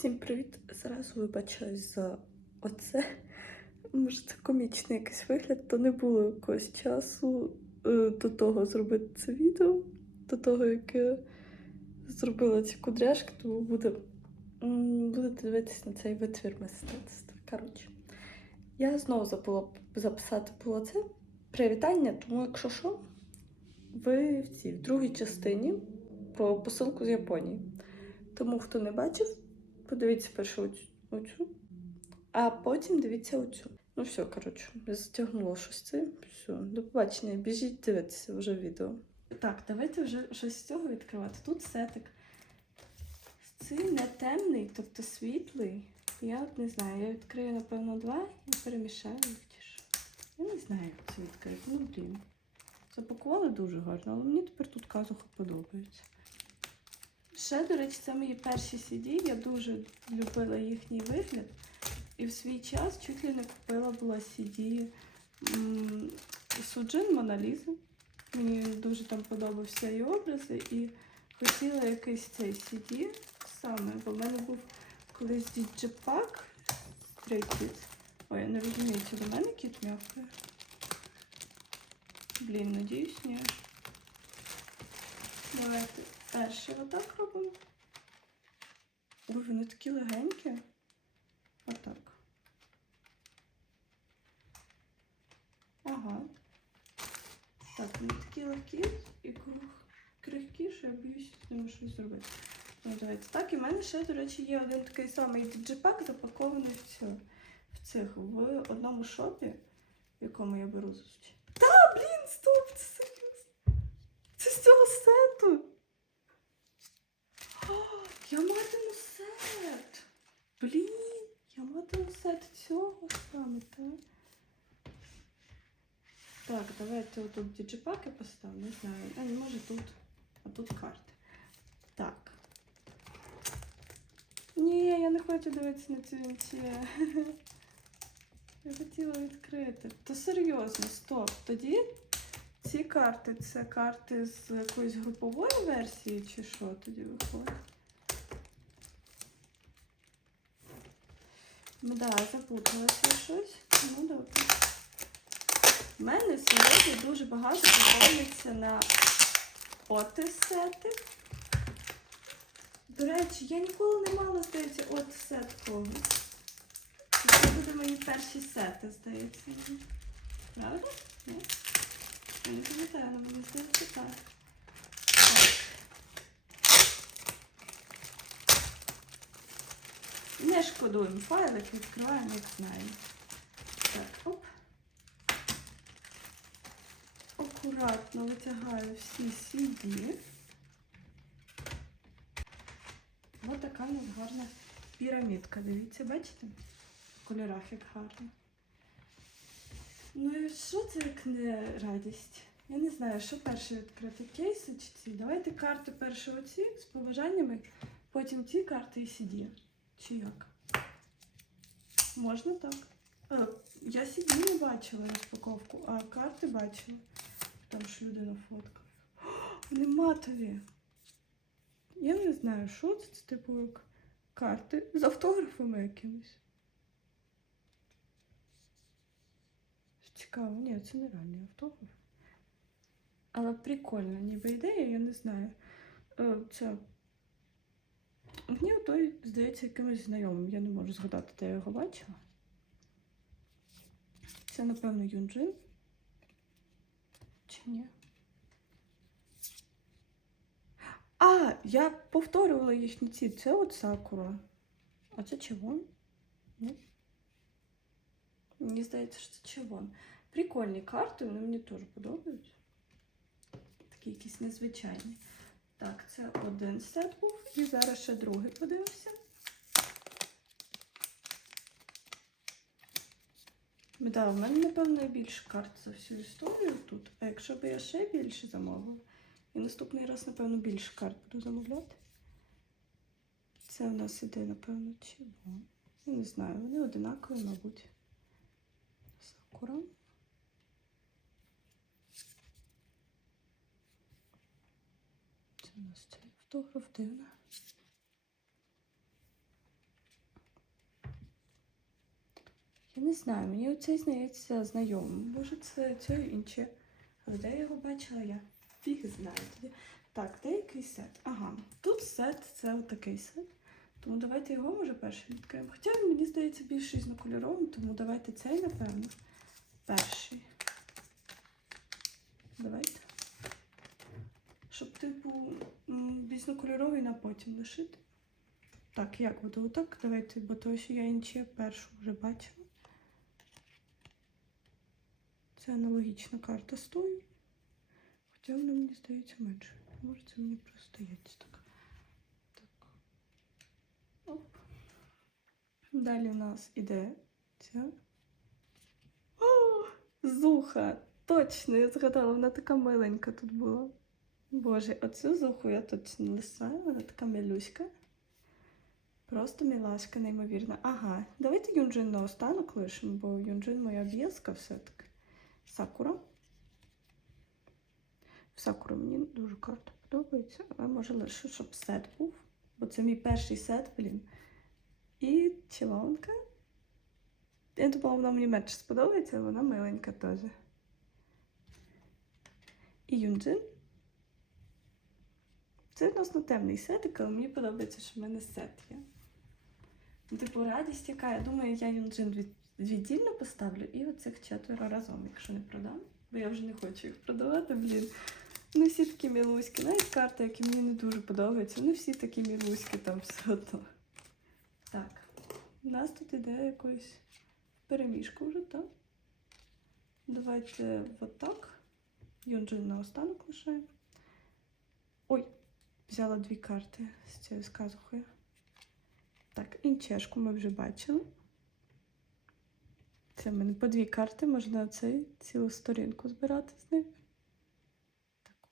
Всім привіт! Зразу вибачаюсь за оце. Може, це комічний якийсь вигляд, то не було якогось часу е, до того зробити це відео, до того, як я зробила ці кудряшки, тому буде, будете дивитися на цей витвір мистецтва. Коротше, я знову забула записати було це привітання, тому якщо що, ви в цій в другій частині про посилку з Японії. Тому хто не бачив, подивіться першу оцю, а потім дивіться оцю. Ну все, коротше, я затягнула щось це. Все, до побачення. Біжіть дивитися вже відео. Так, давайте вже щось з цього відкривати. Тут сетик. Цей не темний, тобто світлий. Я от не знаю, я відкрию, напевно, два і перемішаю їх. Я не знаю, як це відкрити. Ну, блін. Запакували дуже гарно, але мені тепер тут казуха подобається. Ще, до речі, це мої перші CD. Я дуже любила їхній вигляд. І в свій час чуть ли не купила була CD Суджин Моналізу. Мені дуже там подобався і образи, і хотіла якийсь цей CD саме, бо в мене був колись діджепак Kids. Ой, я не розумію, чи до мене кіт м'явкає. Блін, надіюсь, ні. Давайте перше отак робимо. Ой, вони такі легенькі. Отак. Ага. Так, вони такі легкі і крихкі, що я боюсь з ними щось зробити. Ну, давайте. Так, і в мене ще, до речі, є один такий самий діджипак, запакований в цю, в цих в одному шопі, в якому я беру зустріч. Я матиму сет. Блін, я матиму сет цього саме, так? Так, давайте отут діджипаки поставимо, не знаю. А, не може тут. А тут карти. Так. Ні, я не хочу дивитися на цю інче. Я хотіла відкрити. То серйозно, стоп. Тоді ці карти це карти з якоїсь групової версії, чи що тоді виходить? Да, запуталася щось. Ну добре. У мене сьогодні дуже багато поповниться на отисети. До речі, я ніколи не мала, здається, от сет повністю. Це буде мої перші сети, здається. Правда? Ні? Я не пам'ятаю, але мені здається. Так. Не шкодуємо файлик, відкриваємо, як знаємо. Так, оп. Акуратно витягаю всі CD. Ось така у нас гарна пірамідка. Дивіться, бачите? В кольорах як гарно. Ну і що це як не радість? Я не знаю, що перше відкрити кейси чи ці. Давайте карти перше оці з побажаннями, потім ці карти і CD. Чи як? Можна так? Е, Я CD не бачила розпаковку, а карти бачила. Там ж людина фоткає. О, Вони матові. Я не знаю, що це, це типу як карти з автографами якимись. Цікаво, ні, це не реальний автограф. Але прикольно, ніби ідея, я не знаю. Це. Мені той здається якимось знайомим. Я не можу згадати, де я його бачила. Це, напевно, Юнджин. Чи ні? А, я повторювала їхні ці. Це от Сакура. А це Чивон? Ні? Мені здається, що це Чивон. Прикольні карти, вони мені теж подобаються. Такі якісь незвичайні. Так, це один сет був. І зараз ще другий подивимося. Да, в мене, напевно, найбільше карт за всю історію тут. А якщо б я ще більше замовила, і наступний раз, напевно, більше карт буду замовляти. Це в нас іде, напевно, чого? Я не знаю, вони одинакові, мабуть. Сакура. нас цей фотограф дивна. Я не знаю, мені оцей здається знайомим. Може, це це інше. Але де я його бачила, я фіг знаю. Так, де який сет? Ага, тут сет це отакий сет. Тому давайте його може першим відкриємо. Хоча мені здається, більш різнокольоровим, тому давайте цей, напевно, перший. Давайте. Щоб, типу, м, різнокольоровий на потім лишити. Так, як буде отак? Давайте, бо то що я інші першу вже бачила. Це аналогічна карта стою. Хоча вона мені здається менше. Може, це мені просто здається так. Так. Оп. Далі у нас іде ця. О, зуха! Точно, я згадала, вона така миленька тут була. Боже, оцю зуху я точно лисаю, вона така милюська. Просто мілашка, неймовірна. Ага, давайте Юнджин на останок лишимо, бо Юнджин моя б'єска все-таки. Сакура. Сакура мені дуже карта подобається, але може лише, щоб сет був. Бо це мій перший сет, блін. І чилонка. Я думала, вона мені менше сподобається, але вона миленька теж. І Юнджин. Це відносно темний сетик, але мені подобається, що в мене сет є. Ну, Типу, радість яка. Я думаю, я Юнджин віддільно поставлю і оцих четверо разом, якщо не продам. Бо я вже не хочу їх продавати, блін. Не всі такі мілуськи. Навіть карти, які мені не дуже подобаються, не всі такі мілуськи там все одно. Так, у нас тут іде якось переміжку вже, так? Давайте отак. Юнджин на останок лишаємо. Ой, взяла дві карти з цією сказухою. Так, інчешку ми вже бачили. Це в мене по дві карти, можна цей цілу сторінку збирати з них. Так.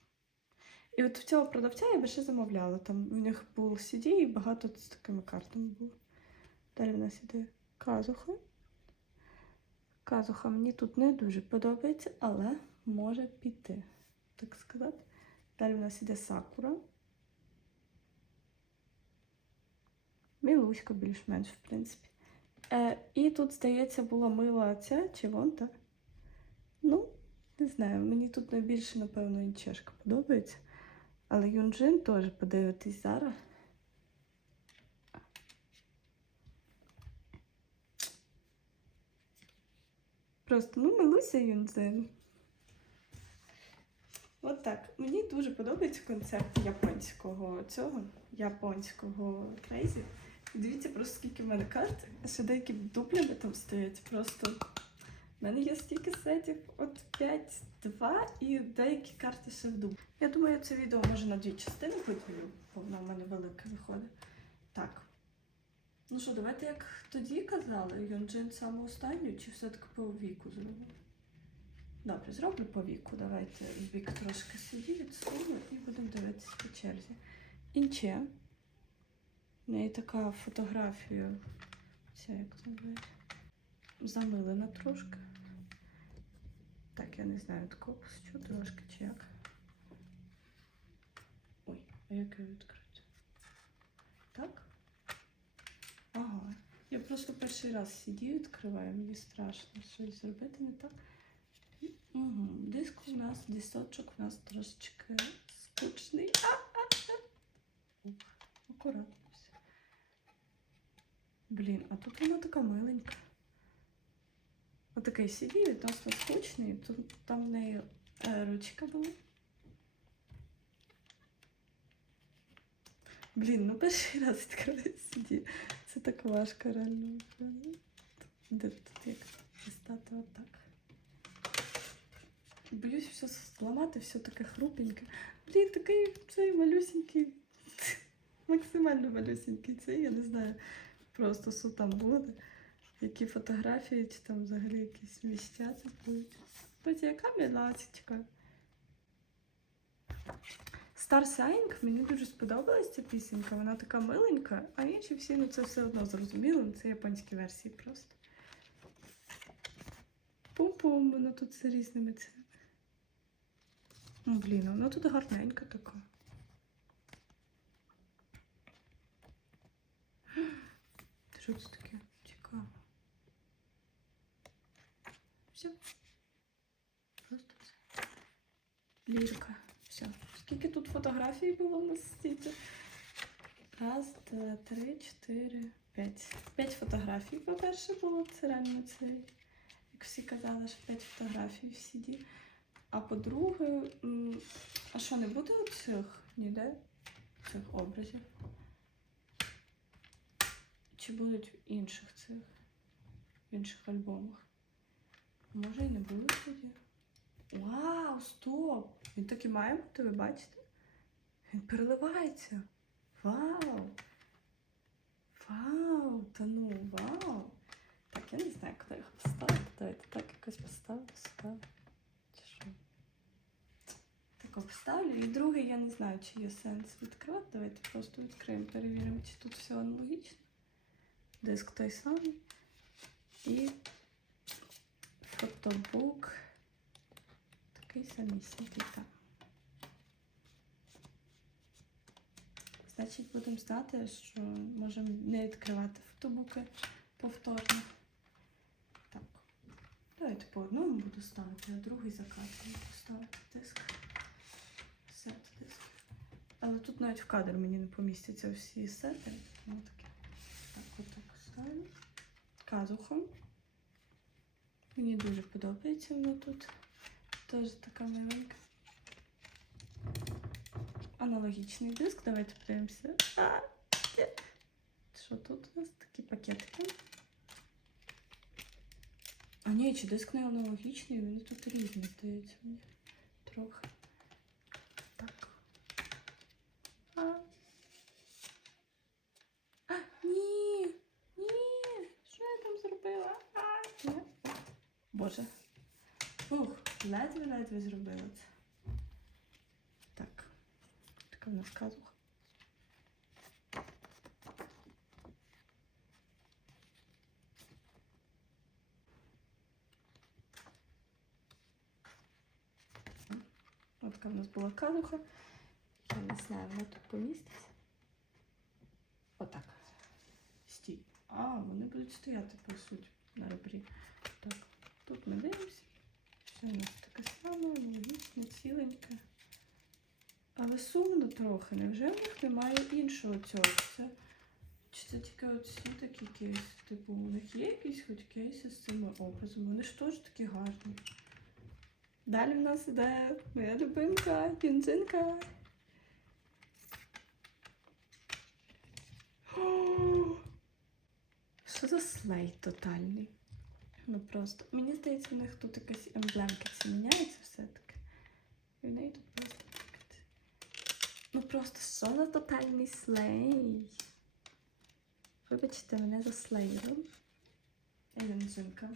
І от в цього продавця я би ще замовляла. Там у них був CD і багато з такими картами було. Далі в нас іде казуха. Казуха мені тут не дуже подобається, але може піти, так сказати. Далі в нас іде сакура. Мілуська більш-менш, в принципі. Е, і тут, здається, була мила ця чи вон та. Ну, не знаю, мені тут найбільше, напевно, і чешка подобається. Але Юнджин теж подивитись зараз. Просто, ну, милуся Юнджин. От так. Мені дуже подобається концепт японського цього, японського крейзі. Дивіться просто скільки в мене карт, ще деякі дуплями там стоять. Просто в мене є стільки сетів, от 5, 2 і деякі карти ще в дублі. Я думаю, це відео може на дві частини поділю, бо воно в мене велике виходить. Так. Ну що, давайте як тоді казали, Йонджин саме останню, чи все-таки по віку зробимо? Добре, зроблю по віку. Давайте вік трошки собі відсуну і будемо дивитися по черзі. Інче. В неї така фотографія. Ця як називається? Замилена трошки. Так, я не знаю, що трошки чи як. Ой, а як її відкрити? Так? Ага. Я просто перший раз сидію, відкриваю, мені страшно щось зробити не так. Угу. Диск у нас, дисочок у нас трошечки скучний. Ух, Акуратно. Блін, а тут вона така миленька. Отакий CD, відносно скучний. Тут там в неї е, ручка була. Блін, ну перший раз відкриваю CD. Це так важко реально. Де тут як дістати отак. Боюсь все зламати, все таке хрупеньке. Блін, такий цей малюсенький, максимально малюсенький цей, я не знаю. Просто що там буде. Які фотографії, чи там взагалі якісь місця це будуть. Боже, яка міласечка. Star Sign, мені дуже сподобалась ця пісенька, вона така миленька, а інші всі ну це все одно зрозуміло, ну, це японські версії просто. Пум-пум, воно тут з різними цими. Ну, блін, воно тут гарненька така. Що це таке? Цікаво. Все. Просто все. Лірка. Все. Скільки тут фотографій було на стільці? Раз, два, три, чотири, п'ять. П'ять фотографій, по-перше, було. Це реально це, як всі казали, що п'ять фотографій в CD. А по-друге, а що, не буде цих ніде? Цих образів? Чи будуть в інших цих, в інших альбомах? Може і не буде тоді. Вау, стоп! Він так і має бути, ви бачите? Він переливається. Вау! Вау! Та ну, вау! Так, я не знаю, куди його поставити. Давайте так якось поставлю сюди. Чи що? Так поставлю. І другий, я не знаю, чи є сенс відкривати. Давайте просто відкриємо, перевіримо, чи тут все аналогічно. Диск той самий. І фотобук такий самісінький. Так. Значить, будемо знати, що можемо не відкривати фотобуки повторно. Так. Давайте по одному буду ставити, а другий закатку поставити диск. Сет диск. Але тут навіть в кадр мені не помістяться всі сети. Казухом. Мені дуже подобається воно тут. Теж така миленька. Аналогічний диск. Давайте подивимося. А, де? Що тут у нас такі пакетики? А ні, чи диск не аналогічний, вони тут різні, здається мені. Трохи. Боже. Ух, ледве-ледве зробила це. Так. Така в нас казуха. Ось така в нас була казуха. Я не знаю, вона тут поміститься. Отак. Стій. А, вони будуть стояти, по суті, на ребрі. Тут ми дивимося. Все у нас таке саме, логічне, ціленьке. Але сумно трохи. Невже в них немає іншого цього? Це, чи це тільки оці такі кейси? Типу, у них є якісь хоч кейси з цими образами? Вони ж теж такі гарні. Далі в нас іде моя любимка, Юнджинка. Що за слей тотальний? Ну просто. Мені здається, в них тут якась емблемка ці міняється все-таки. І в неї тут просто. Ну просто за тотальний слей? Вибачте мене за слеєром. Юнджинка.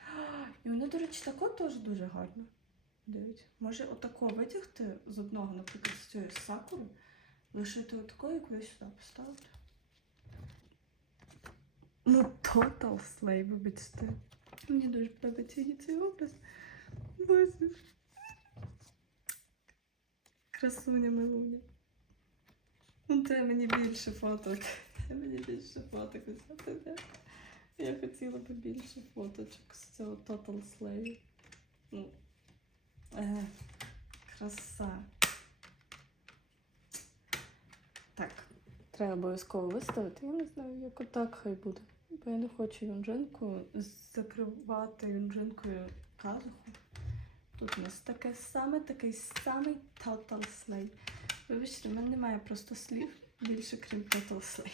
І вони, до речі, тако теж дуже гарно. Дивіться. Може отако витягти з одного, наприклад, з цієї сакури, лишити отако і кудись сюди поставити. Ну, total slay, вибачте. Мені дуже подобається цей образ. Боже. Красуня милуня. Ну, це мені більше фоток. Це мені більше фоток Я хотіла би більше фоточок з цього Total Slay. Ну, е, краса. Так, треба обов'язково виставити. Я не знаю, як отак хай буде. Бо я не хочу юнжинку закривати юнжинкою казуху. Тут у нас таке саме, такий самий Total Slay. Вибачте, в мене немає просто слів більше, крім Total Slay.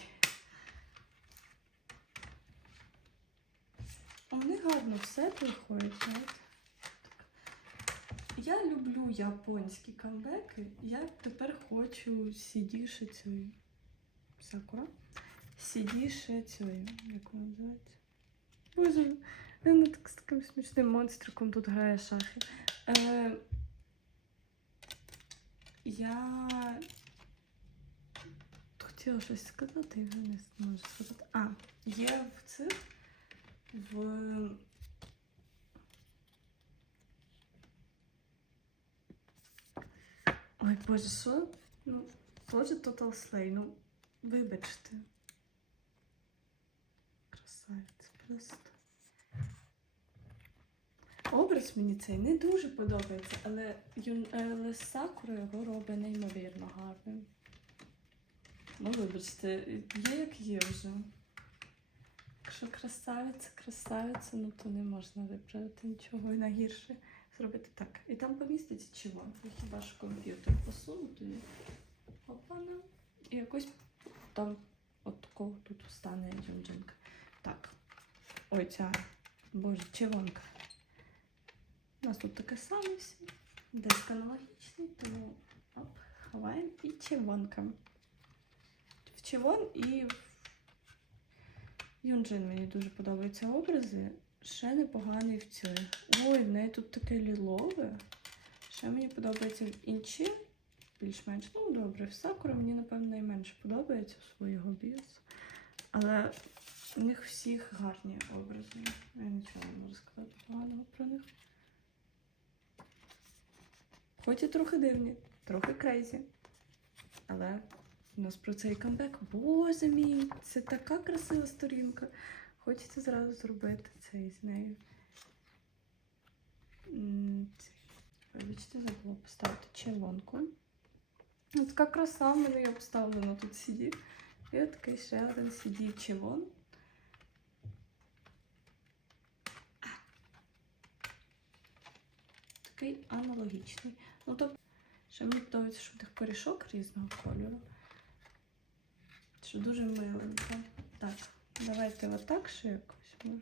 Вони гарно все знаєте. Я люблю японські камбеки. Я тепер хочу сідіше цієї. Сакура. Сідіше цієї. Як вона називається? Боже, вона так з таким смішним монстриком тут грає шахи. Е, я хотіла щось сказати, і вже не можу сказати. А, є в цих в Ой, боже, що? Ну, теж Total Slay, ну, вибачте. Красавець просто. Образ мені цей не дуже подобається, Юн... але Сакура його робить неймовірно гарним. Ну, вибачте, є як є вже. Якщо красавиця, красавиця, ну то не можна виправити нічого і на гірше зробити так. І там поміститься чого? Хіба ж комп'ютер посунути? Опана. І якось там от такого тут встане Юнджинка. Так. Ой, ця. Боже, червонка. У нас тут таке саме все. Диск аналогічний, тому оп, ховаємо і червонка. В червон і в Юнджин мені дуже подобаються образи. Ще непоганий в цій. Ой, в неї тут таке лілове. Ще мені подобається в інші. Більш-менш, ну добре, в Сакура мені, напевно, найменше подобається в своєго біс. Але у них всіх гарні образи. Я нічого не можу сказати поганого про них. Хоч і трохи дивні, трохи крейзі. Але у нас про цей камбек. Боже мій, це така красива сторінка. Хочеться зразу зробити цей з нею. Вибачте, забула поставити червонку. Ось така краса в мене є обставлена тут CD. І от такий ще один CD червон. Такий аналогічний. Ну, тобто, ще мені подобається, що в них корішок різного кольору. Що дуже миленько. Так, давайте отак ще якось може.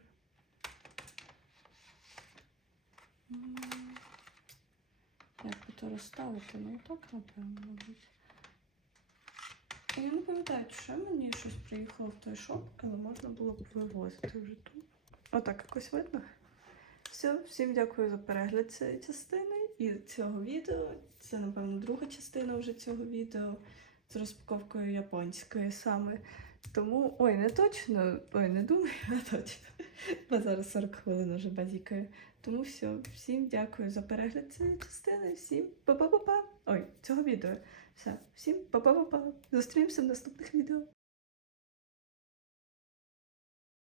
Як би то розставити? Ну так, напевно, мабуть. Я не пам'ятаю, ще мені щось приїхало в той шоп, але можна було б вивозити вже тут. Отак якось видно. Все, всім дякую за перегляд цієї частини і цього відео. Це, напевно, друга частина вже цього відео з розпаковкою японської саме. Тому, ой, не точно, ой, не думаю, а точно. Бо зараз 40 хвилин вже базікаю. Тому все, всім дякую за перегляд цієї частини. Всім па-па-па-па. Ой, цього відео. Все, всім па-па-па-па. Зустрінемося в наступних відео.